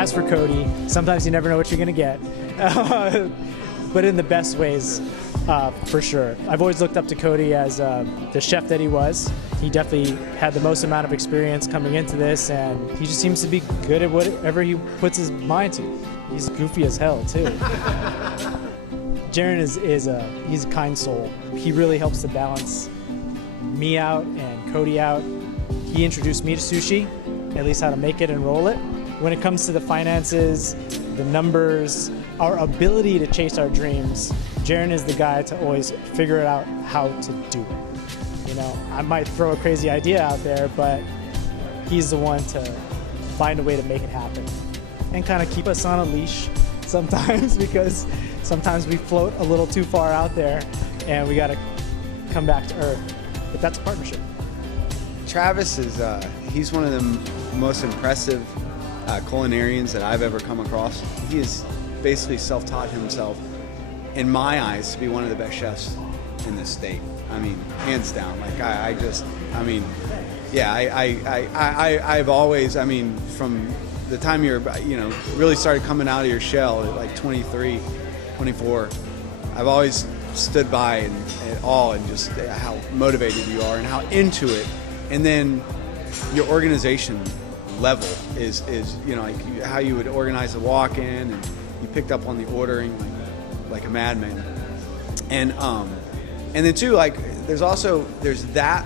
as for Cody, sometimes you never know what you're going to get, but in the best ways, for sure. I've always looked up to Cody as the chef that he was. He definitely had the most amount of experience coming into this, and he just seems to be good at whatever he puts his mind to. He's goofy as hell, too. Jaron he's a kind soul. He really helps to balance me out and Cody out. He introduced me to sushi, at least how to make it and roll it. When it comes to the finances, the numbers, our ability to chase our dreams, Jaron is the guy to always figure it out how to do it. You know, I might throw a crazy idea out there, but he's the one to find a way to make it happen and kind of keep us on a leash sometimes, because sometimes we float a little too far out there and we got to come back to earth. But that's a partnership. Travis is, he's one of the most impressive culinarians that I've ever come across. He is basically self-taught himself, in my eyes, to be one of the best chefs in this state. I mean, hands down. Like, I've always, from the time you're, really started coming out of your shell at like 23, 24, I've always stood by and awe and just how motivated you are and how into it. And then your organization level is like how you would organize a walk-in, and you picked up on the ordering like a madman. And then too, like there's that,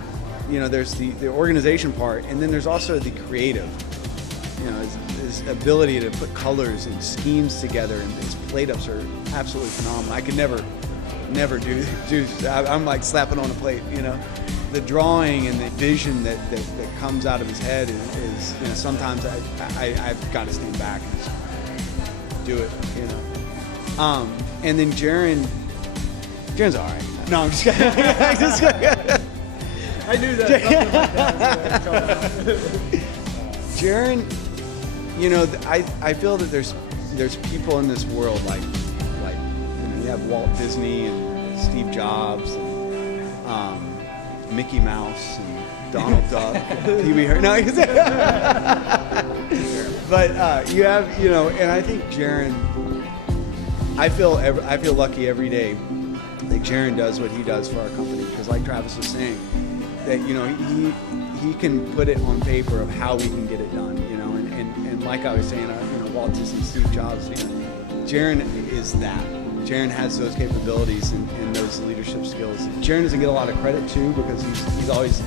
there's the organization part, and then there's also the creative, his ability to put colors and schemes together, and his plate ups are absolutely phenomenal. I could never do I'm like slapping on a plate, the drawing and the vision that comes out of his head is sometimes I've got to stand back and just do it, and then Jaron's all right. No, I'm just kidding. I knew that. Jaron, I feel that there's people in this world like you have Walt Disney and Steve Jobs and Mickey Mouse and Donald Duck, Pee Wee Herman. No, but you have, and I think Jaron. I feel lucky every day that Jaron does what he does for our company, because like Travis was saying, that he can put it on paper of how we can get it done, and like I was saying, Walt Disney, Steve Jobs, Jaron is that. Jaron has those capabilities and those leadership skills. Jaron doesn't get a lot of credit too, because he's always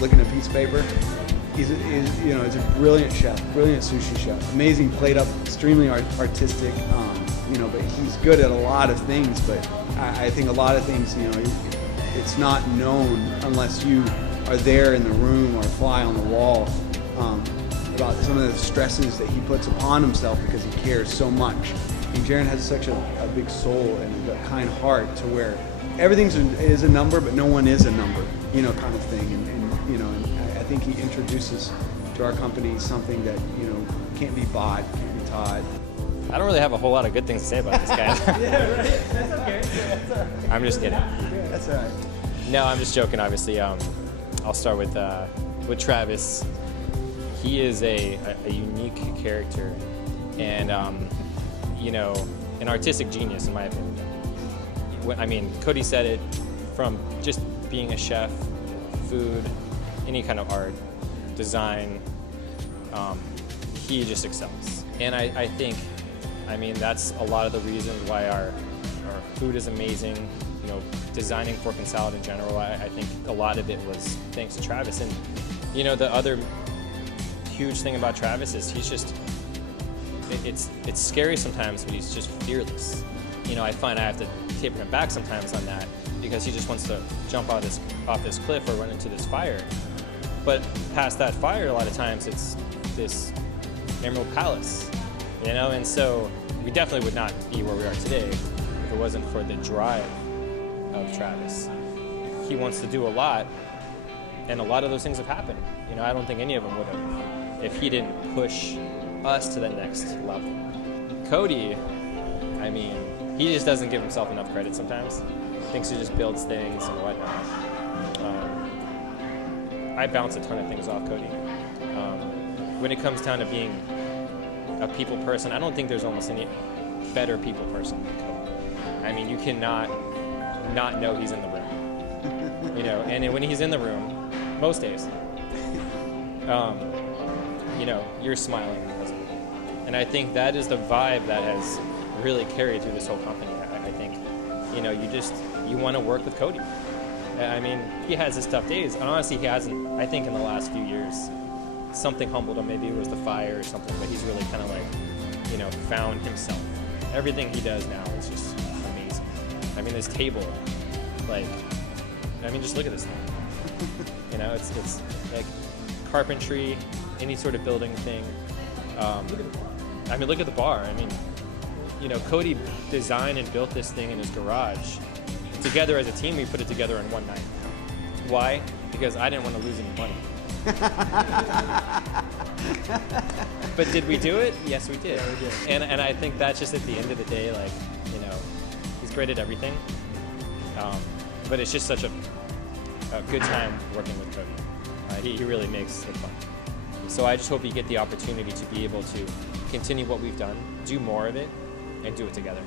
looking at a piece of paper. He's a brilliant chef, brilliant sushi chef, amazing plate up, extremely artistic. But he's good at a lot of things. But I think a lot of things, it's not known unless you are there in the room or fly on the wall, about some of the stresses that he puts upon himself because he cares so much. And Jaron has such a big soul and a kind heart, to where everything is a number, but no one is a number, kind of thing. And I think he introduces to our company something that can't be bought, can't be taught. I don't really have a whole lot of good things to say about this guy. Yeah, right. That's okay. That's all right. I'm just kidding. That's all right. No, I'm just joking, obviously. I'll start with Travis. He is a unique character, and an artistic genius, in my opinion. Cody said it, from just being a chef, food, any kind of art, design, he just excels. And I think, that's a lot of the reasons why our food is amazing. Designing fork and salad in general, I think a lot of it was thanks to Travis. And the other huge thing about Travis is he's just, it's scary sometimes, but he's just fearless. I find I have to taper him back sometimes on that, because he just wants to jump off this cliff or run into this fire. But past that fire, a lot of times it's this Emerald Palace, and so we definitely would not be where we are today if it wasn't for the drive of Travis. He wants to do a lot, and a lot of those things have happened. I don't think any of them would have if he didn't push us to the next level. Cody, he just doesn't give himself enough credit sometimes. Thinks he just builds things and whatnot. I bounce a ton of things off Cody. When it comes down to being a people person. I don't think there's almost any better people person than Cody. I mean, you cannot not know he's in the room. You know, and when he's in the room, most days, you know, you're smiling because of it. And I think that is the vibe that has really carried through this whole company. I think, you know, you want to work with Cody. I mean, he has his tough days, and honestly, he hasn't. I think in the last few years, something humbled him. Maybe it was the fire or something, but he's really kind of like, you know, found himself. Everything he does now is just amazing. I mean, this table, like, I mean, just look at this thing. You know, it's like carpentry, any sort of building thing. I mean, look at the bar. I mean, you know, Cody designed and built this thing in his garage. Together as a team, we put it together in one night. Why? Because I didn't want to lose any money. But did we do it? Yes, we did. Yeah, we did. And I think that's just at the end of the day, like, you know, he's great at everything. But it's just such a good time working with Cody. He really makes it fun. So I just hope you get the opportunity to be able to continue what we've done, do more of it, and do it together.